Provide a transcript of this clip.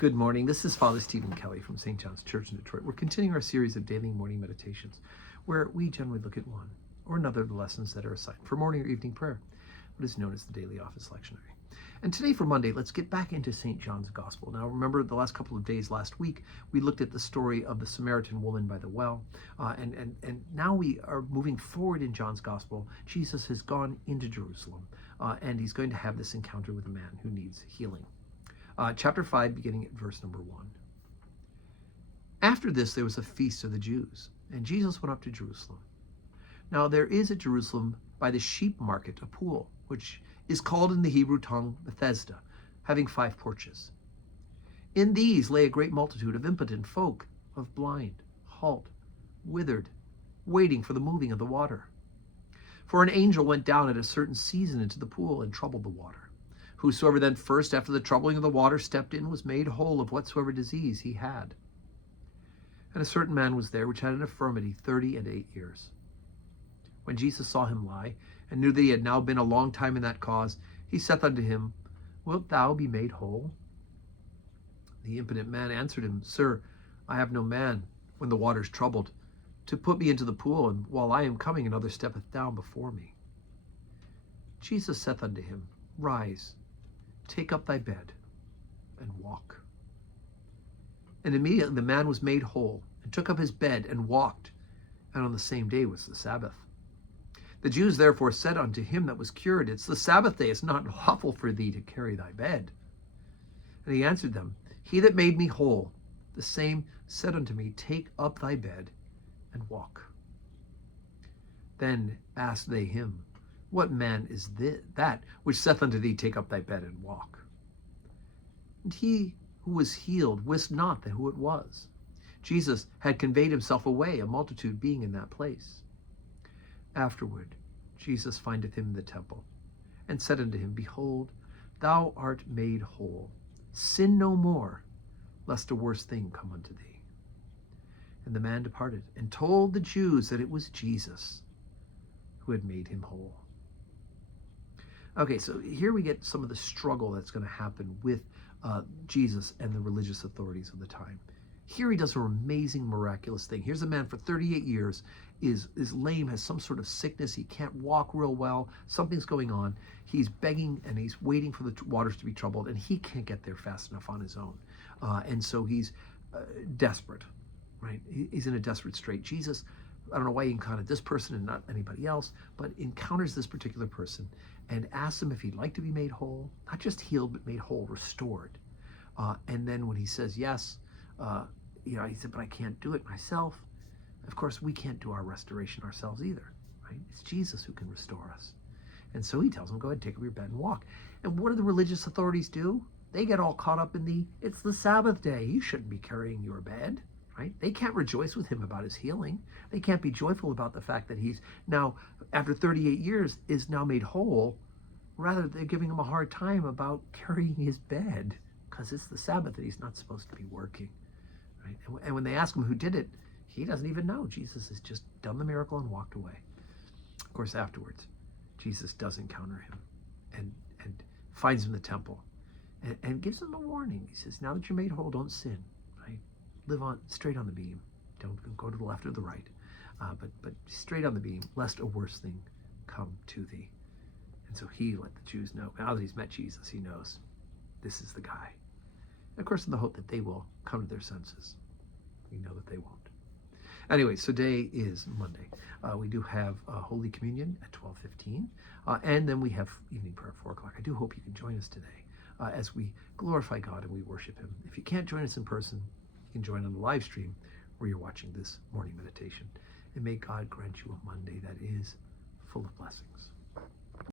Good morning. This is Father Stephen Kelly from St. John's Church in Detroit. We're continuing our series of daily morning meditations where we generally look at one or another of the lessons that are assigned for morning or evening prayer, what is known as the daily office lectionary. And today for Monday, let's get back into St. John's Gospel. Now remember the last couple of days last week, we looked at the story of the Samaritan woman by the well. And now we are moving forward in John's Gospel. Jesus has gone into Jerusalem and he's going to have this encounter with a man who needs healing. Chapter 5, beginning at verse number 1. After this, there was a feast of the Jews, and Jesus went up to Jerusalem. Now there is at Jerusalem by the sheep market a pool, which is called in the Hebrew tongue Bethesda, having 5 porches. In these lay a great multitude of impotent folk, of blind, halt, withered, waiting for the moving of the water. For an angel went down at a certain season into the pool and troubled the water. Whosoever then first, after the troubling of the water, stepped in was made whole of whatsoever disease he had. And a certain man was there which had an infirmity 38 years. When Jesus saw him lie, and knew that he had now been a long time in that cause, he saith unto him, Wilt thou be made whole? The impotent man answered him, Sir, I have no man, when the water is troubled, to put me into the pool, and while I am coming, another steppeth down before me. Jesus saith unto him, Rise, take up thy bed, and walk. And immediately the man was made whole, and took up his bed, and walked. And on the same day was the Sabbath. The Jews therefore said unto him that was cured, It's the Sabbath day, it's not lawful for thee to carry thy bed. And he answered them, He that made me whole, the same said unto me, Take up thy bed, and walk. Then asked they him, What man is that which saith unto thee, Take up thy bed and walk? And he who was healed wist not who it was. Jesus had conveyed himself away, a multitude being in that place. Afterward, Jesus findeth him in the temple, and said unto him, Behold, thou art made whole. Sin no more, lest a worse thing come unto thee. And the man departed, and told the Jews that it was Jesus who had made him whole. Okay, so here we get some of the struggle that's going to happen with Jesus and the religious authorities of the time. Here he does an amazing, miraculous thing. Here's a man for 38 years, is lame, has some sort of sickness. He can't walk real well. Something's going on. He's begging and he's waiting for the waters to be troubled, and he can't get there fast enough on his own. And so he's desperate, right? He's in a desperate strait. Jesus, I don't know why he encountered this person and not anybody else, but encounters this particular person and asks him if he'd like to be made whole, not just healed, but made whole, restored. And then when he says yes, he said, but I can't do it myself. Of course, we can't do our restoration ourselves either, right? It's Jesus who can restore us. And so he tells him, go ahead, take up your bed and walk. And what do the religious authorities do? They get all caught up in it's the Sabbath day. You shouldn't be carrying your bed. Right? They can't rejoice with him about his healing. They can't be joyful about the fact that he's now, after 38 years, is now made whole. Rather, they're giving him a hard time about carrying his bed because it's the Sabbath that he's not supposed to be working. Right? And when they ask him who did it, he doesn't even know. Jesus has just done the miracle and walked away. Of course, afterwards, Jesus does encounter him and finds him in the temple and gives him a warning. He says, now that you're made whole, don't sin. Live on straight on the beam. Don't go to the left or the right, but straight on the beam, lest a worse thing come to thee. And so he let the Jews know. Now that he's met Jesus, he knows this is the guy. And of course, in the hope that they will come to their senses. We know that they won't. Anyway, so today is Monday. We do have Holy Communion at 12:15, and then we have evening prayer at 4 o'clock. I do hope you can join us today as we glorify God and we worship him. If you can't join us in person, you can join on the live stream where you're watching this morning meditation. And may God grant you a Monday that is full of blessings.